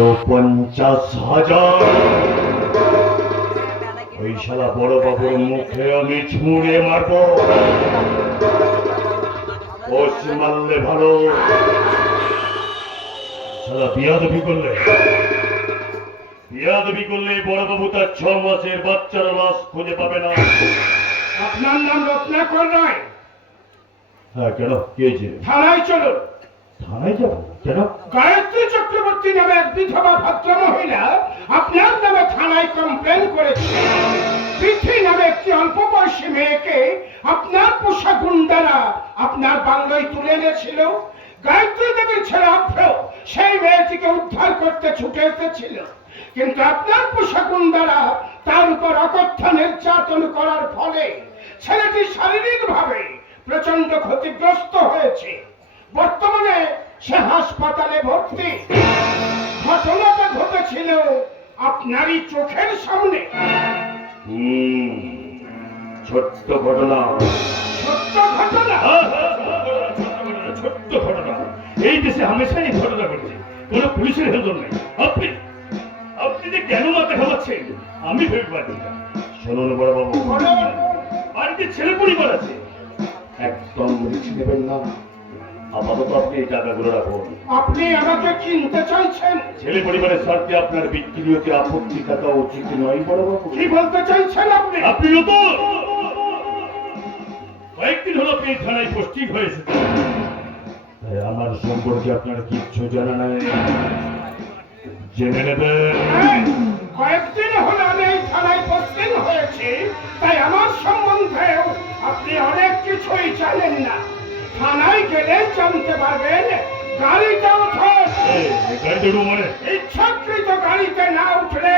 বলো 50,000। ওই শালা বড় বাবুর মুখে আমি ছুঁড়ে মারব। পশ্চিম মারলে ভালো, শালা বিয়াদবি করলে বড় বাবু তার 6 মাসের বাচ্চার লাশ খুঁজে পাবে না। আপনার নাম রত্নাকর নয়? হ্যাঁ, কেন? কি হয়েছে? থানায় চলুন। থানায় যাবো কেন? গায়ত্রী চক্রবর্তী নামে এক বিধবা ভদ্র মহিলা আপনার নামে থানায় কমপ্লেন করেছে। পৃথ্বী নামে একটি অল্প বয়সী মেয়েকে আপনার পোষা গুন্ডারা আপনার বাংলায় তুলে এনেছিল। গায়ত্রী দেবীর ছেলে অভ্র সেই মেয়েটিকে উদ্ধার করতে ছুটে এসেছিল, কিন্তু আপনার পোষা গুন্ডারা তার উপর অকথ্য নির্যাতন করার ফলে ছেলেটি শারীরিকভাবে প্রচন্ড ক্ষতিগ্রস্ত হয়েছে। বর্তমানে সে হাসপাতালে ভর্তি। ঘটনাটা ঘটেছিল আপনারই চোখের সামনে। ছোট্ট ঘটনা। সত্য ঘটনা? ছোট্ট ঘটনা। এই দেশে হামেশাই ঘটনা ঘটছে, কোনো পুলিশের হেলদোল নেই। আপনি যে কেন মাথা খাওয়াচ্ছেন আমি ভেবে পাচ্ছি না। শুনুন বড় বাবু, বাড়িতে ছেলে পরিবার আছে, একদম রিস্ক নেবেন না। আপাতত আপনি এই টাকাগুলো রাখুন। আপনি আমাকে কিনতে চাইছেন? ছেলে পরিবারের স্বার্থে আপনার বিক্রি হতে আপত্তি থাকা উচিত নয় বড় বাবু। কি বলতে চাইছেন আপনি? আপনি নতুন, কয়েকদিন হলো আপনি থানায় পোস্টিং হয়েছে। আমার সম্পর্কে আপনার কিচ্ছু জানা নাই, জেনে নেবেন। কয়েকদিন হলো আমি এই থানায় পোস্টিং হয়েছি, তাই আমার সম্বন্ধে আপনি অনেক কিছুই জানেন না। থানায় গেলে জানতে পারবেন। গাড়িতে ওঠেন। গাড়িতে উঠবো মানে? ইচ্ছাকৃত গাড়িতে না উঠলে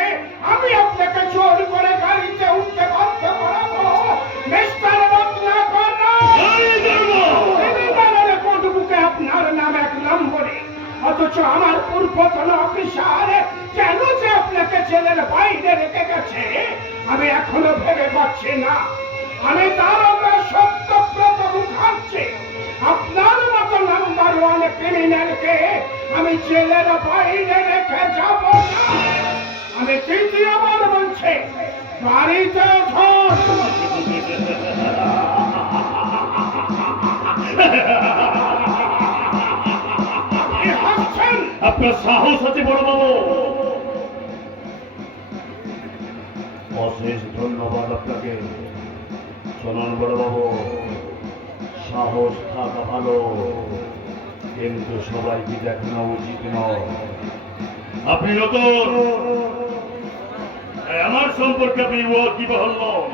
আমি আপনাকে জোর করে গাড়িতে উঠতে বাধ্য করাবো। মিস্টার রত্নাকর, কোর্টবুকে আপনার নাম 1 নম্বরে, অথচ আমার পূর্বতন অফিসার কেন যে আপনাকে জেলের বাইরে রেখে গেছে আমি এখনো ভেবে পাচ্ছি না। আমি দারোগা সত্যব্রত মুখার্জি, আপনার মতো নাম্বার 1 ক্রিমিনালকে আমি জেলের বাইরে রেখে যাব না। আমি তৃতীয়বার বলছি, গাড়িতে ওঠুন। আপনার সাহস আছে বড় বাবু। অশেষ ধন্যবাদ আপনাকে। শুনুন বড় বাবু, সাহস থাকা ভালো, কিন্তু সবাইকে দেখানো উচিত নয়। আপনি নতুন, আমার সম্পর্কে আপনি কিবহল নন।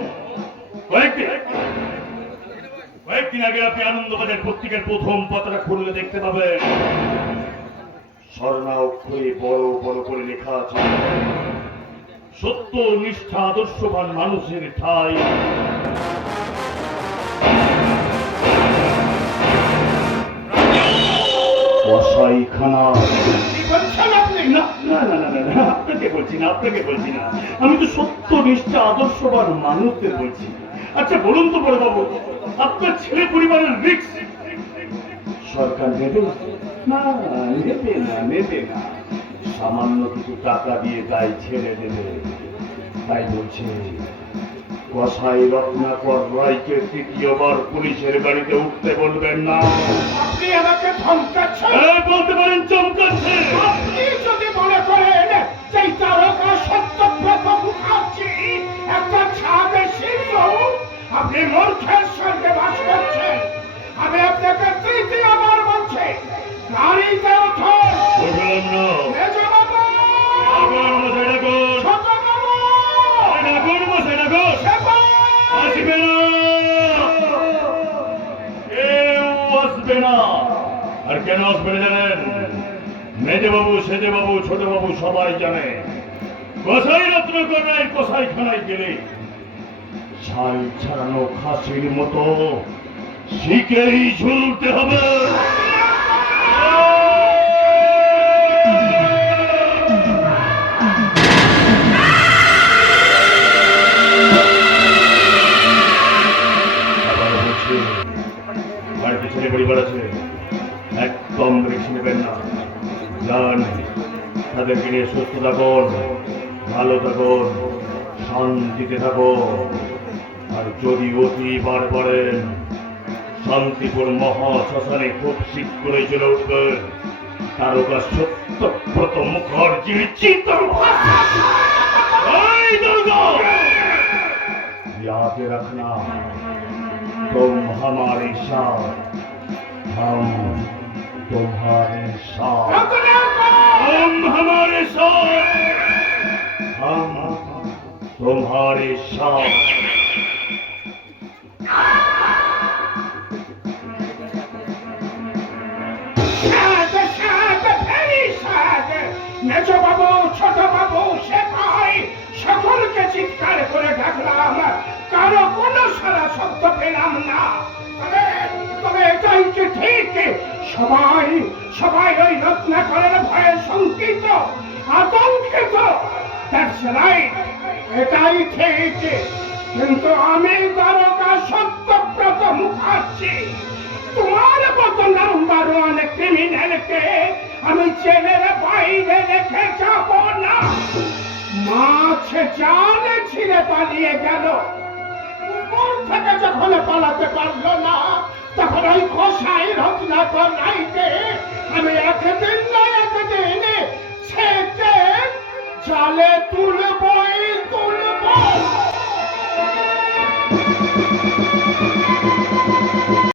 কয়েকদিন আগে আপনি আনন্দবাজার পত্রিকার প্রথম পাতাটা খুললে দেখতে পাবেন, স্বর্ণা অক্ষরে বড় বড় করে লেখা আছে, সত্য নিষ্ঠা আদর্শবান মানুষের ঠাই কসাইখানা। আপনাকে বলছি না, আমি তো সত্য নিষ্ঠা আদর্শবান মানুষদের বলছি। আচ্ছা বলুন তো বড় বাবু, আপনার ছেলে পরিবারের রিস্ক সরকার নেবে না? নেবে না। সামান্য কিছু টাকা দিয়ে তাই ছেড়ে দেবে। তাই বলছে, কসাই রত্নাকর রায়কে তৃতীয়বার পুলিশের গাড়িতে উঠতে বলবেন না। আপনি আমাকে ধমকাচ্ছেন? বলতে পারেন চমকাচ্ছে। আপনি যদি মনে করেন যে তারকা সত্যব্রত মুখার্জি একটা ছাদের শিল্প, আপনি মূর্খের সঙ্গে বাস করছেন। আমি আপনাকে তৃতীয়বার বলছি, গাড়িতে ওঠুন। মেজ বাবু, ছোট বাবু, আসবে না, কেউ আসবে না। আর কেন আসবে না জানেন? মেজে বাবু, সেজে বাবু, ছোট বাবু সবাই জানে, কসাই রত্নাকর রায়ের কসাইখানায় গেলে ছাল ছাড়ানো খাসির মতো শিখেই ঝুলতে হবে। বাড়িতে ছেলে পরিবার আছে, একদম রিস্ক নেবেন না। যান তাদেরকে নিয়ে সুস্থ থাকুন, ভালো থাকুন, শান্তিতে থাকুন। আর যদি অতিবার করেন, শান্তিপুর মহাশ্মশানে খুব শীঘ্রই চলে উঠবে তারকা সত্যব্রত মুখার্জির চিতা। এই দুর্गा, याद रखना, तुम हमारे साथ, हम तुम्हारे साथ, हम हमारे साथ, हम तुम्हारे साथ। মেজো বাবু, ছোট বাবু, সেপাই সকলকে চিৎকার করে ডাকলাম, কারো কোনো সারা শব্দ পেলাম না। তবে এটাই কি ঠিক? সবাই সবাই ওই রত্নাকরের ভয়ে শঙ্কিত, আতঙ্কিত। That's right, এটাই ঠিক। কিন্তু আমি তারকা সত্যব্রত মুখার্জি, তোমার মতো নাম্বার ওয়ান ক্রিমিনালকে আমি জেলের বাইরে রেখে যাব না। মাছ জাল ছিঁড়ে পালিয়ে গেল, উপর থেকে যখন পালাতে পারলো না, তখন ওই কষাই রত্নাকর রাইতে আমি একদিন না একদিন ছেড়ে জালে তুলবই তুলব।